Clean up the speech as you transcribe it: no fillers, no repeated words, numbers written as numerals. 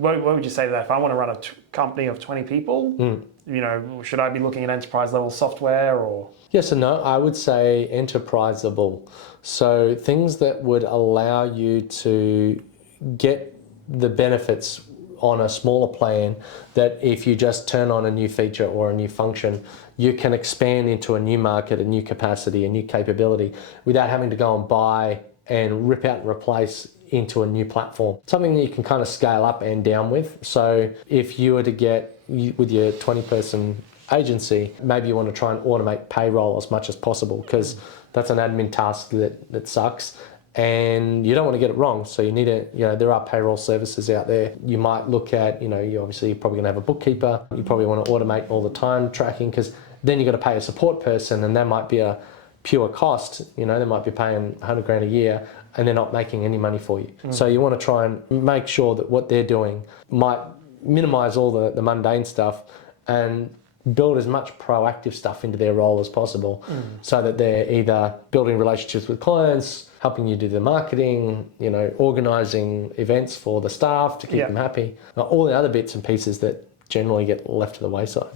what would you say to that? If I want to run a company of 20 people, should I be looking at enterprise level software or? Yes and no. I would say enterpriseable. So things that would allow you to get the benefits on a smaller plan, that if you just turn on a new feature or a new function, you can expand into a new market, a new capacity, a new capability without having to go and buy and rip out and replace into a new platform. Something that you can kind of scale up and down with. So if you were to get, with your 20-person agency, maybe you want to try and automate payroll as much as possible, because that's an admin task that sucks. And you don't want to get it wrong. So you need to, there are payroll services out there. You might look at, you're probably going to have a bookkeeper. You probably want to automate all the time tracking, because then you've got to pay a support person, and that might be a pure cost. They might be paying $100,000 a year and they're not making any money for you. So you want to try and make sure that what they're doing might minimize all the mundane stuff and build as much proactive stuff into their role as possible, so that they're either building relationships with clients, helping you do the marketing, organizing events for the staff to keep them happy, all the other bits and pieces that generally get left to the wayside.